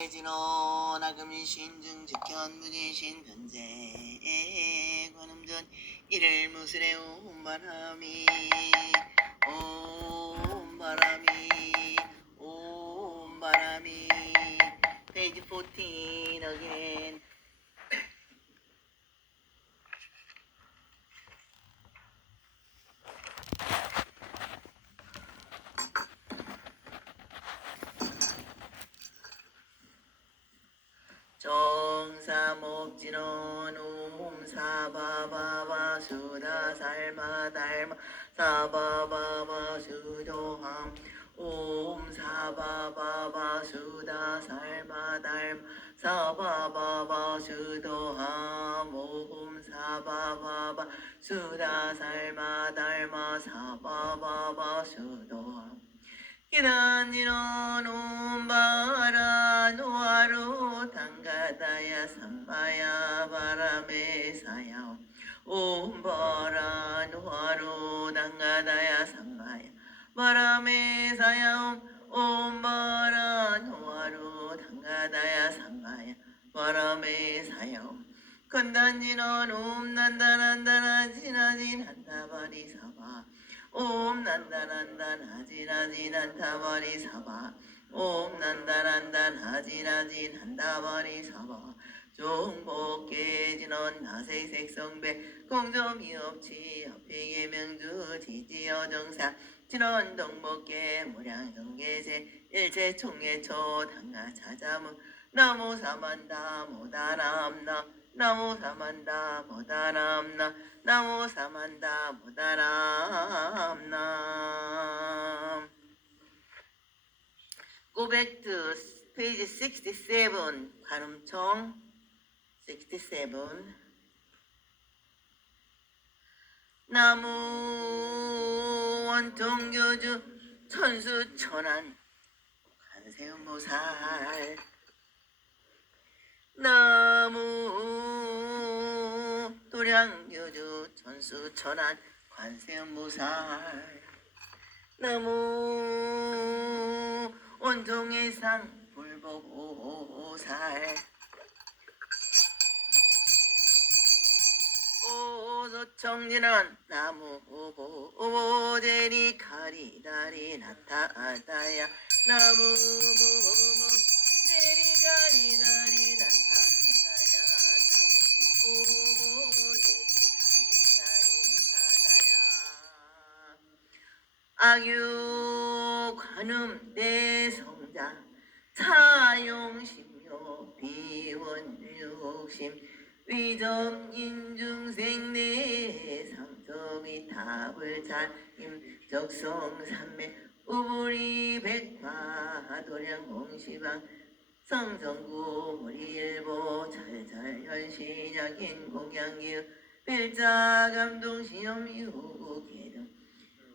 진호 나금신 즉현 무진신 변제 관음전 이를 무술에 옴바람이 옴바람이 옴바람이 페이지 14 again. 정사목진원 옴사바바바 수다살마달마 사바바바 수도함 옴사바바바 수다살마달마 사바바바 수도함 옴사바바바 수다살마달마 사바바바 수도함 기단지론 옴바라 노아로 당가다야 삼바야 바람에 사야 옴바라 노아로 당가다야 삼바야 바람에 사야 옴바라 노아로 당가다야 삼바야 바람에 사야 건단지론 옴난다난다나 지나진 한다바리 사바 옴 난다난단 하지라진 한다바리 사바 옴 난다난단 하지라진 한다바리 사바 종복계진원 나세색성배 공점이 없지 hợp 명주 지지어정사 진원 동복계 무량정계세 일체총계초 당가 자자무 나무 사만다 모다람나 나무 사만다 모다람나 나무 사만다 모다람나. Go back to page 67 관음총 67. 나무 원통교주 천수천안 관세음보살 나무 도량교주 천수천안 관세음보살 나무 온통해상 불보살 오소청진원 나무 오보제리 가리다리 나타다야 나무 제리 가리다리 나타다야 나무 오보제리 가리다리 나타다야 악유 관음 대성자 차용심요 비원육심 위정 인중생 내상점이 답을 잘임 적성 삼매 우불이 백화 도량 공시방 성정구 무리일보 잘잘 현신약인 공양기우 필자 감동 시험 이후 개등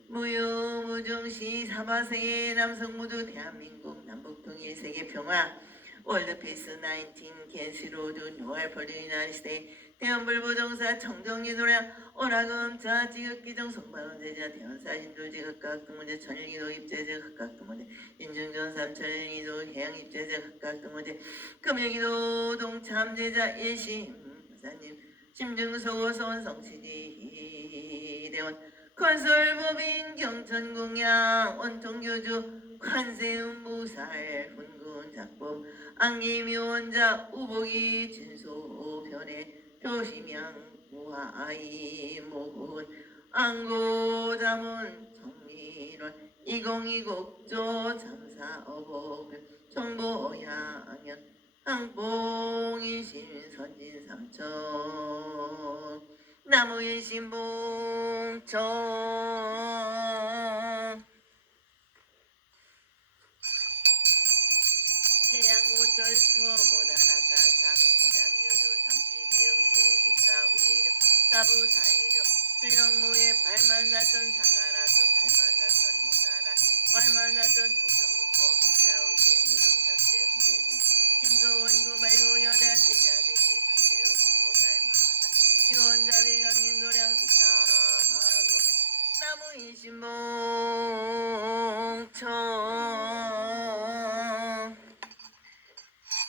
무효무정시 사바세계 남성 모두 대한민국 남북통일 세계평화 월드피스 19 캔시로드 노알폴드 유나이스테이 대연불보정사 청정리도량 오라금자 지극기정 성반원제자 대연사신도 지극각등문제 천일기도 입제제 각각등문제 인중전 삼천일기도 해양입제제 각각등문제 금일기도 동참제자 일심 부사님 심증소원 성치지 대원 건설법인 경천공양 원통교주 관세음보살 훈군작법 안기묘원자 우복이 진소변에 표심양 우하이 모군 안고자문 정밀원 2020조 참사어복 정보양연 항봉일심 선진 삼천 나무일심봉청 태양고철초 모다나가상 고량요조 삼시비용신 식사의료 사부사의료 수영무예 발만다천 사가라수 발만다천 모다라 발만다천 정정문모 국자오기 무능상체 음제등 심소원구 말고 여자 제자대기 반대음보살 마사 유원자비 강림 도량 수사하고매 나무인신봉청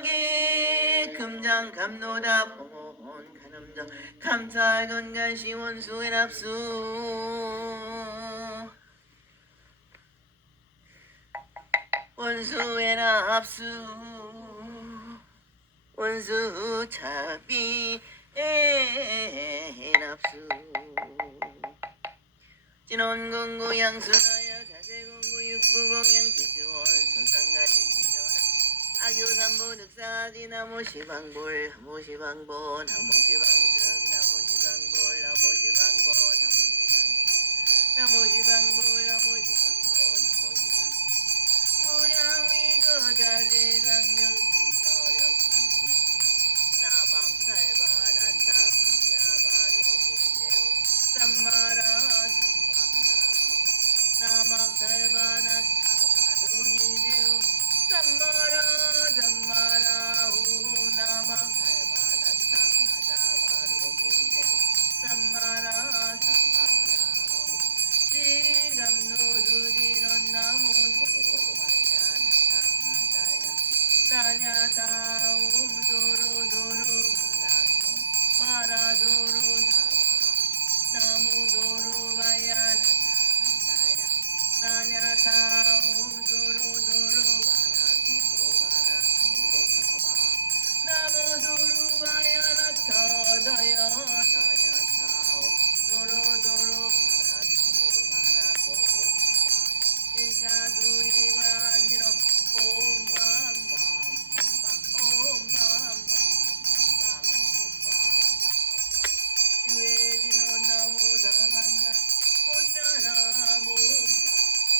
가게 금장 감노다 봉온 간음정 감찰 건간시 원수의 납수 원수의 납수 원수 차비의 납수 진원공구 양수나여 자재공구 육구공양 지주원 소상가진 지전하 악유삼보 득사지 나무시방볼 나무시방본 나무시방승 나무시방볼 나무시방본 나무시방볼 나무시방본 나무시방 무량위도 자재강령 시혈력 상실 나막살바나타 바자바로기제우 삼마라 나막살바나타 바로기제우 삼마라 삼마라후 나막살바나타 바자바로기제우 삼마라 삼마라후 시감노수지는 나무 소로바야 나타하다야 따냐다움 소로소로 바라소로 사바 나무 소로바야 나타하다야 따냐다움 소로소로 바라소로 사바 나무 소로바야 나타하다야 따냐다움 소로소로 바라소로 사바 일사두리가 아니라 옴밤밤밤밤 옴밤밤밤밤밤 유해진어 나무 사반다 못따라 몸바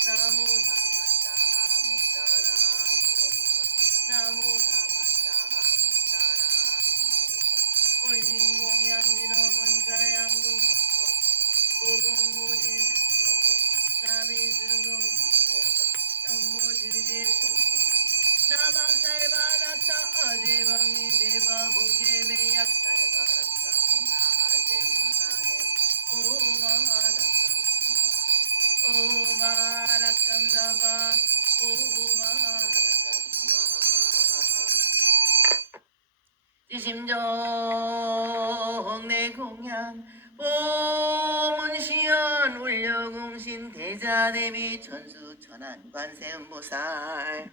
나무 사반다 못따라 몸바 나무 사반다 못따라 몸바 올신공양진어 권사양금 범복해 보금무진 상복해 사비수금 상복은 영모주제 보고는 나방살바라타 어제방리 대바보게 매약살바라타 문화하제 마라햄 오마라kam사바 지심정 내 공양 보문시연 울려공신 대자대비 천수천안 관세음보살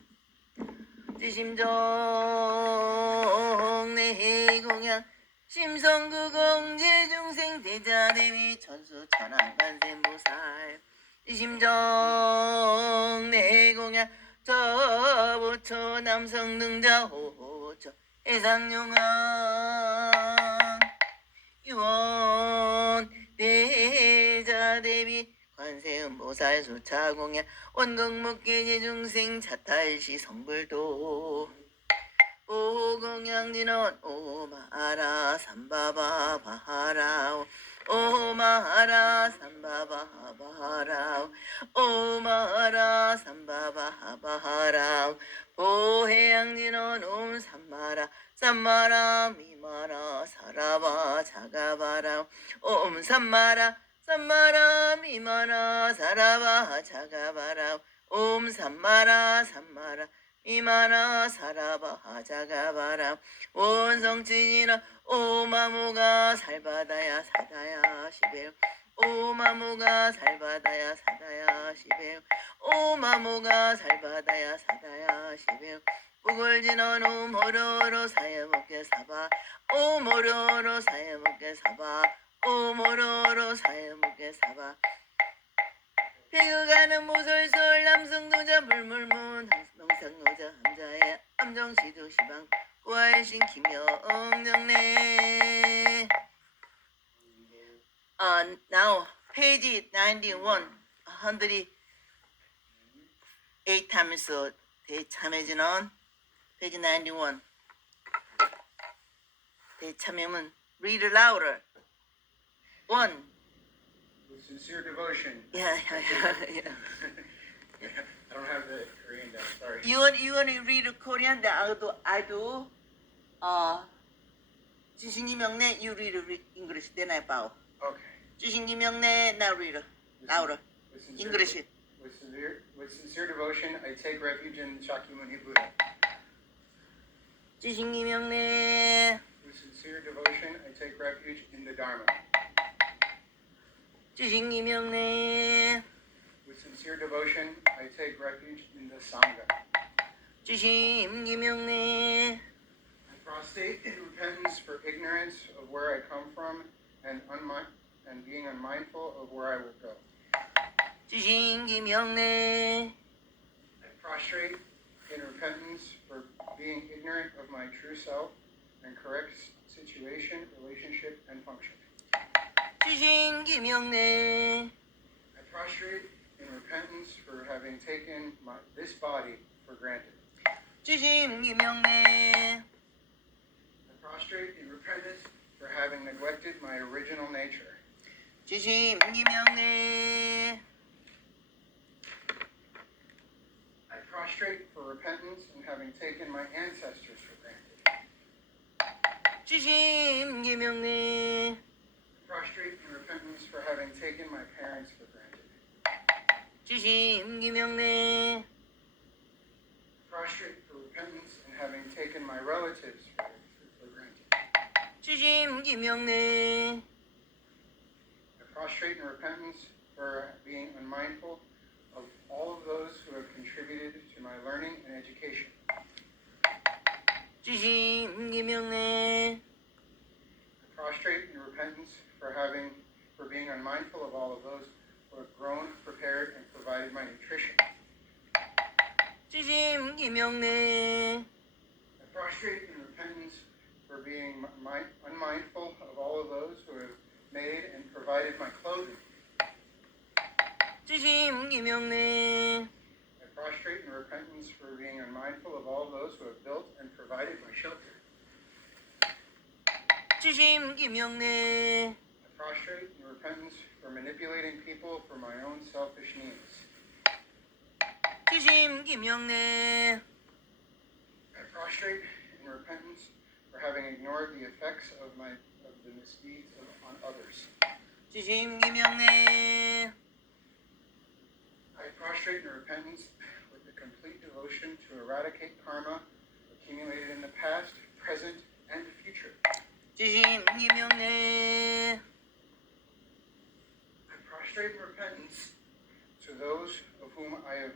지심정 내 공양 심성구공제중생 대자대비 천수천안 관세음보살 지심정 내 공양 저부처 남성능자 호처 해상용왕 유원 대자대비 관세음보살 수차공양 원극목계제중생 차탈시 성불도 오공양진원 오마라 삼바바바하라오 오마라 삼바바바하라오 오마라 삼바바바하라오 보해양진원 옴 삼마라 삼마라 미마라 사라바 자가바라오 옴 삼마라 삼마라 미마라 사라바 자가바라오 옴 삼마라 삼마라 미마라 사라바 자가바라 원성치지나 오마무가 살바다야 사다야 시베 오마무가 살바다야 사다야 시베 오마무가 살바다야 사다야 시베 우글지는 오모로로 사여먹게 사바 오모로로 사여먹게 사바 오모로로 사여먹게 사바 배그가는 모솔솔 남성노자 물물문 농상노자 함자의 암정시도 시방 구하의신 김영정네 now page 91 108 times 대참해진원 page 91 대참해면 read louder 1 With sincere devotion. yeah. I don't have the Korean down, sorry. You want to read Korean? I do. 주신기 명내 you read English. Then I bow. Okay. 주신기 명내 now read louder. With sincere, English. With sincere devotion, I take refuge in Shakyamuni Buddha. 지신기명래 With sincere devotion, I take refuge in the Dharma. 지신기명래 With sincere devotion, I take refuge in the Sangha. 지심기명래 I prostrate in repentance for ignorance of where I come from and being unmindful of where I will go. 지신기명래 I prostrate in repentance for being ignorant of my true self and correct situation, relationship, and function. 지신기명래 I prostrate in repentance for having taken this body for granted. 지심기명래 I prostrate in repentance for having neglected my original nature. 지심기명래 I prostrate for repentance in having taken my ancestors for granted. 지심기명래 I prostrate in repentance for having taken my parents for granted. 지심기명래 I prostrate for repentance in having taken my relatives for granted. 지심기명래 I prostrate in repentance for being unmindful of all of those who have contributed to my learning and education. 지심기명래 I prostrate in repentance for being unmindful of all of those who have grown, prepared, and provided my nutrition. 지심기명래 I prostrate in repentance for being unmindful of all of those who have made and provided my clothing. 지심기명래 I prostrate in repentance for being unmindful of all those who have built and provided my shelter. 지심기명래 I prostrate in repentance for manipulating people for my own selfish needs. 지심기명래 I prostrate in repentance for having ignored the effects of the misdeeds on others. 지심기명래 I prostrate in repentance with a complete devotion to eradicate karma accumulated in the past, present, and future. 지심기명래 I prostrate in repentance to those of whom I have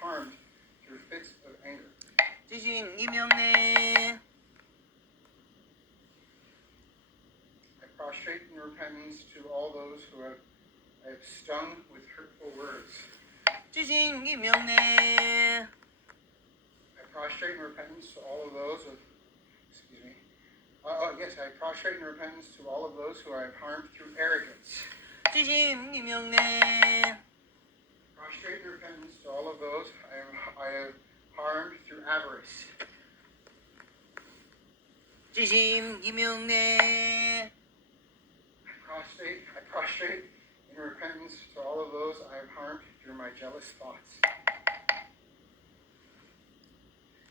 harmed through fits of anger. 지심기명래 I prostrate in repentance to all those who I have stung with hurtful words. 지심기명래 I prostrate in repentance to all of those I prostrate in repentance to all of those who I have harmed through arrogance. 지심기명래 Prostrate in repentance to all of those I have harmed through avarice. 지심기명래 I prostrate in repentance to all of those I have harmed through my jealous thoughts.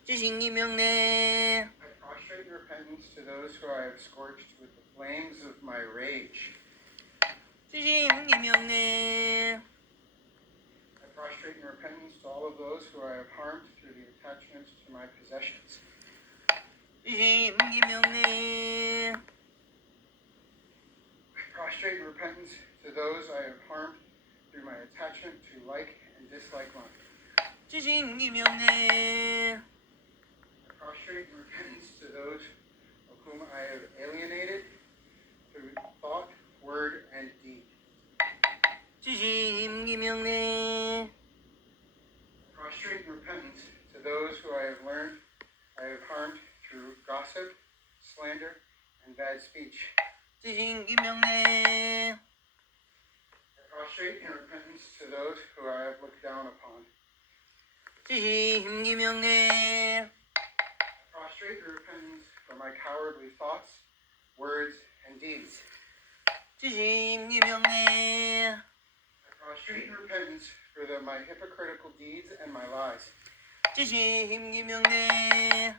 지심기명래 I prostrate in repentance to those who I have scorched with the flames of my rage. 지심기명래 I prostrate in repentance to all of those who I have harmed through the attachments to my possessions. 지심기명래 I prostrate in repentance to those I have harmed through my attachment to like and dislike one. 지심기명래 I prostrate in repentance to those of whom I have alienated through thought, word, and deed. 지심기명래 I prostrate in repentance to those who I have harmed through gossip, slander, and bad speech. 지심기명래 I prostrate in repentance to those who I have looked down upon. 지심기명래 I prostrate in repentance for my cowardly thoughts, words, and deeds. 지심기명래 I prostrate in repentance for my hypocritical deeds and my lies. 지심기명래 I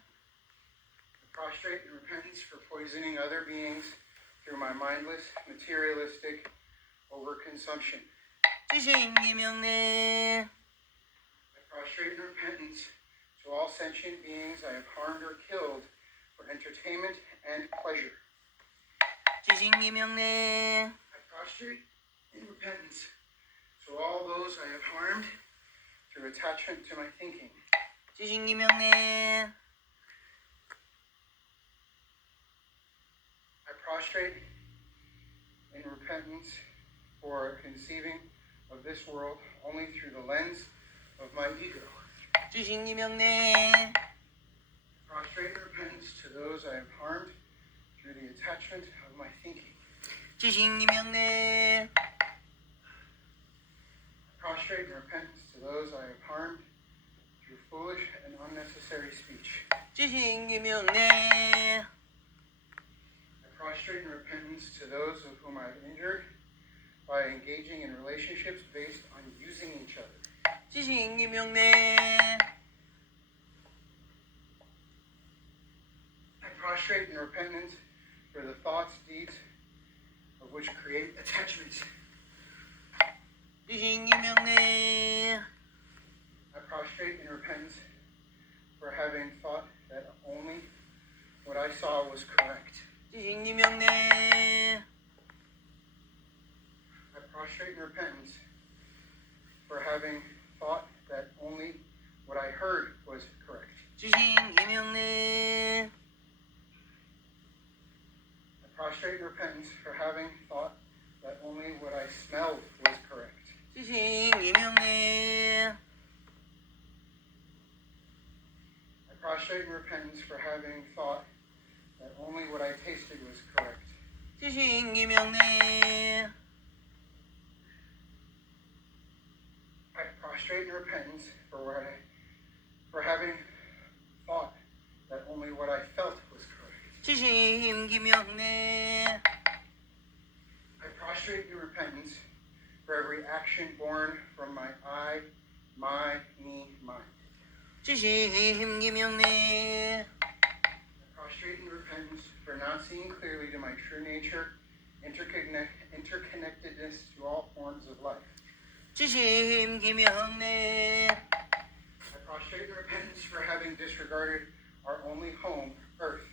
prostrate in repentance for poisoning other beings through my mindless, materialistic overconsumption. 지심기명래 I prostrate in repentance to to all sentient beings I have harmed or killed for entertainment and pleasure. 지식기명래 I prostrate in repentance to all those I have harmed through attachment to my thinking. 지식기명래 I prostrate in repentance for conceiving of this world only through the lens of my ego. 지식기명래 Prostrate in repentance to those I have harmed through the attachment of my thinking. 지식기명래 Prostrate in repentance to those I have harmed through foolish and unnecessary speech. 지식기명래 I prostrate in repentance to those of whom I have injured by engaging in relationships based on using each other. 지식기명래 I prostrate in repentance for the thoughts, deeds of which create attachments. 지식기명래 I prostrate in repentance for having thought that only what I saw was correct. 지식기명래 I prostrate in repentance for having thought that only what I heard was correct. 지식기명래 I prostrate in repentance for having thought that only what I smelled was correct. 지식기명래 I prostrate in repentance for having thought that only what I tasted was correct. 지식기명래 I prostrate in repentance for having thought that only what I felt was correct. 지식기명래 I prostrate in repentance for every action born from my I, my, me, mine. 지식기명래 I prostrate in repentance for not seeing clearly to my true nature, interconnectedness to all forms of life. 지식기명래 I prostrate in repentance for having disregarded our only home, Earth.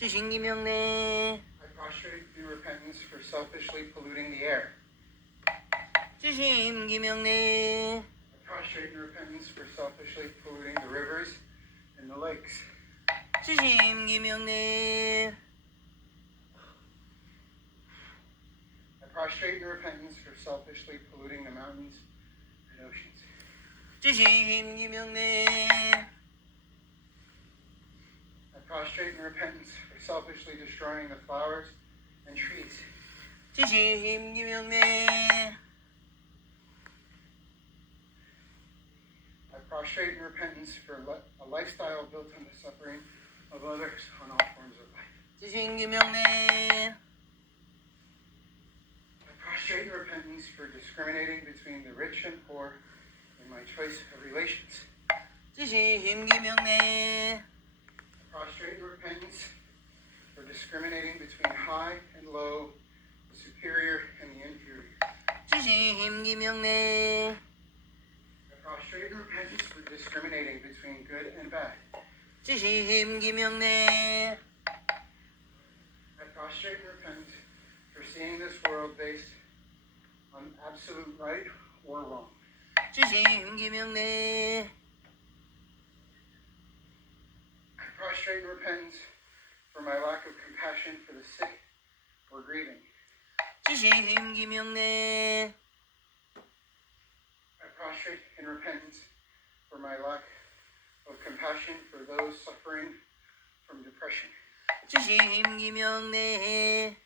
지식기명래 I prostrate in repentance for selfishly polluting the air. 지식기명래 I prostrate in repentance for selfishly polluting the rivers and the lakes. 지식기명래 I prostrate in repentance for selfishly polluting the mountains and oceans. 지식기명래 I prostrate in repentance for selfishly destroying the flowers and trees. 지식기명래 I prostrate in repentance for a lifestyle built on the suffering of others on all forms of life. 지식기명래 I prostrate in repentance for discriminating between the rich and poor in my choice of relations. 지식기명래 I prostrate in repentance for discriminating between high and low, the superior and the inferior. 지식기명래 I prostrate in repentance for discriminating between good and bad. 지식기명래 I prostrate in repentance for seeing this world based on absolute right or wrong. 지식기명래 I prostrate in repentance for my lack of compassion for the sick or grieving. 지식기명래 I prostrate in repentance for my lack of compassion for those suffering from depression. 지식기명래 I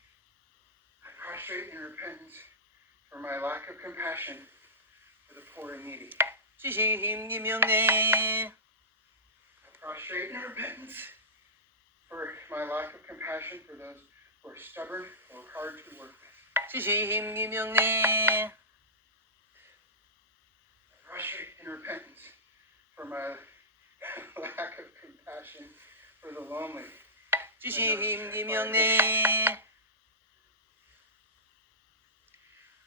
prostrate in repentance for my lack of compassion for the poor and needy. 지식기명래 I prostrate in repentance for my lack of compassion for those who are stubborn or hard to work with. 지식기명래 I prostrate in repentance for my lack of compassion for the lonely. 지식기명래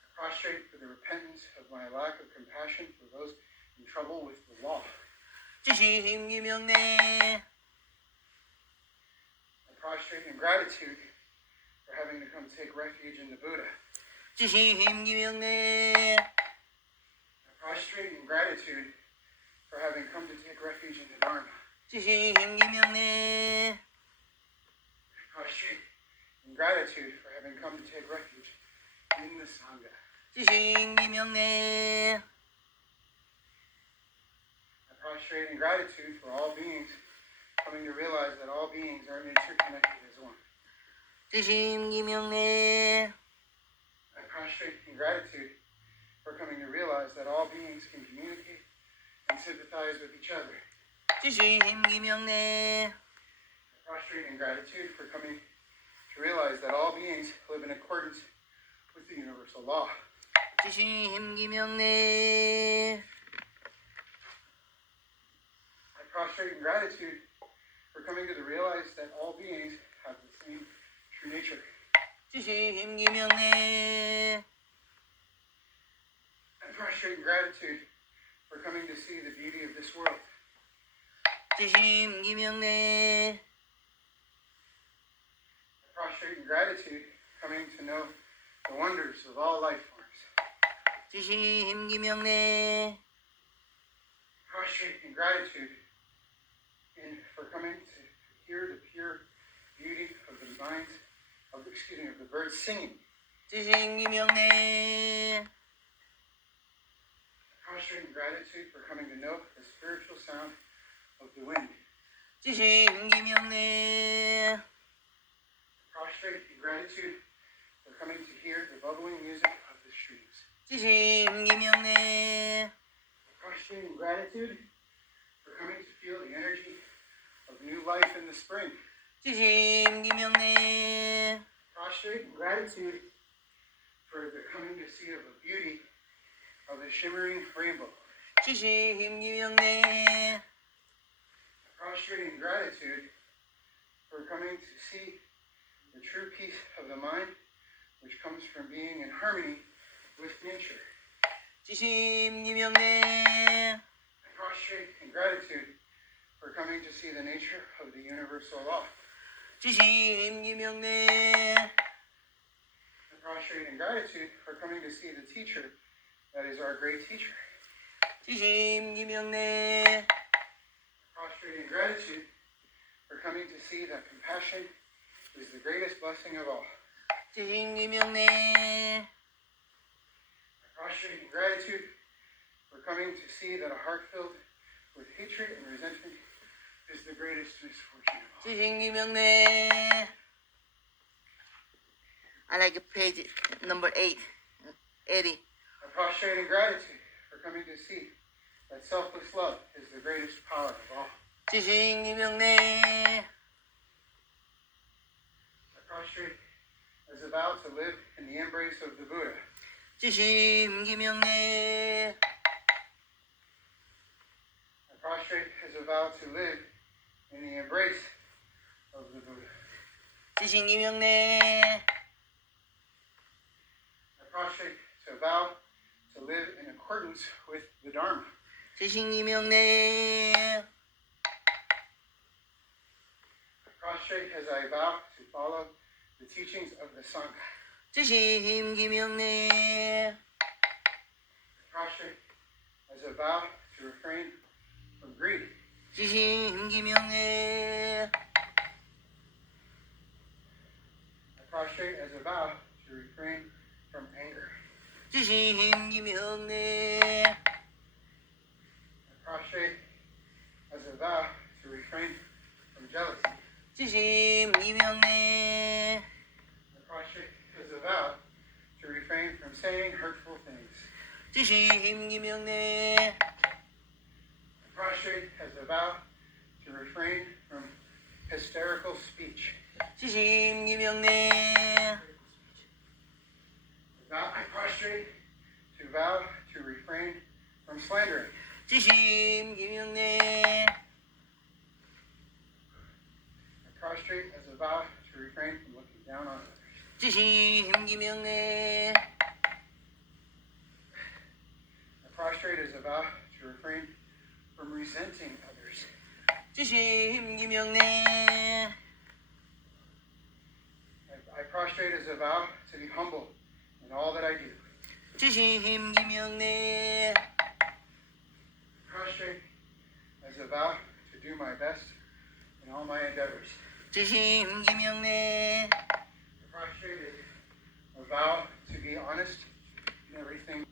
I prostrate for the repentance repentance of my lack of compassion for those in trouble with the law. 지심기명내 I prostrate in gratitude for having to come take refuge in the Buddha. 지심기명내 I prostrate in gratitude for having come to take refuge in the Dharma. 지심기명내 I prostrate in gratitude for having come to take refuge in the Sangha. 지심기명내 I prostrate in gratitude for all beings coming to realize that all beings are interconnected as one. 지심기명내 I prostrate in gratitude for coming to realize that all beings can communicate and sympathize with each other. 지심기명내 I prostrate in gratitude for coming to realize that all beings live in accordance with the universal law. 지심기명내 I prostrate in gratitude for coming to realize that all beings have the same true nature. 지심기명내 I prostrate in gratitude for coming to see the beauty of this world. 지심기명내 I prostrate in gratitude coming to know the wonders of all life forms. 지심기명내 Prostrate in gratitude for coming to hear the pure beauty of the of the birds singing. 지심기명내 Prostrate in gratitude for coming to know the spiritual sound of the wind. 지심기명내 Prostrate in gratitude for coming to hear the bubbling music of the streams. 지심기명내 Prostrate in gratitude for coming to feel the energy of new life in the spring. 지심기명내 Prostrate in gratitude for the coming to see of the beauty of the shimmering rainbow. 지심기명내 Prostrate in gratitude for coming to see the true peace of the mind, which comes from being in harmony with nature. 지심기명내 I prostrate in gratitude for coming to see the nature of the universal law. 지심기명내 I prostrate in gratitude for coming to see the teacher that is our great teacher. 지심기명내 Prostrate in gratitude for coming to see that compassion is the greatest blessing of all. 지심기명내 I prostrate in gratitude for coming to see that a heart filled with hatred and resentment is the greatest misfortune of all. 지심기명내 I like page number 8 Eddie I prostrate in gratitude for coming to see that selfless love is the greatest power of all. 지심기명내 I prostrate as a vow to live in the embrace of the Buddha. 지심기명내 I prostrate as a vow to live in the embrace of the Buddha. 지심기명내 I prostrate to vow to live in accordance with the Dharma. 지심기명내 I prostrate as I vow to follow the teachings of the Sangha. 지심기명내 I prostrate as a vow to refrain from greed. 지심기명내 I prostrate as a vow to refrain from anger. 지심기명내 I prostrate as a vow to refrain from jealousy. 지심기명내 I prostrate as a vow to refrain from saying hurtful things. 지심기명내 I prostrate as a vow to refrain from hysterical speech. 지심기명내 I prostrate to vow to refrain from slandering. 지심기명내 I prostrate as a vow to refrain from looking down on others. 지심기명내 I prostrate as a vow to refrain from resenting others. 지심 김영래 I prostrate as a vow to be humble in all that I do. 지심 김영래 Prostrate as a vow to do my best in all my endeavors. 지심 김영래 I prostrate as a vow to be honest in everything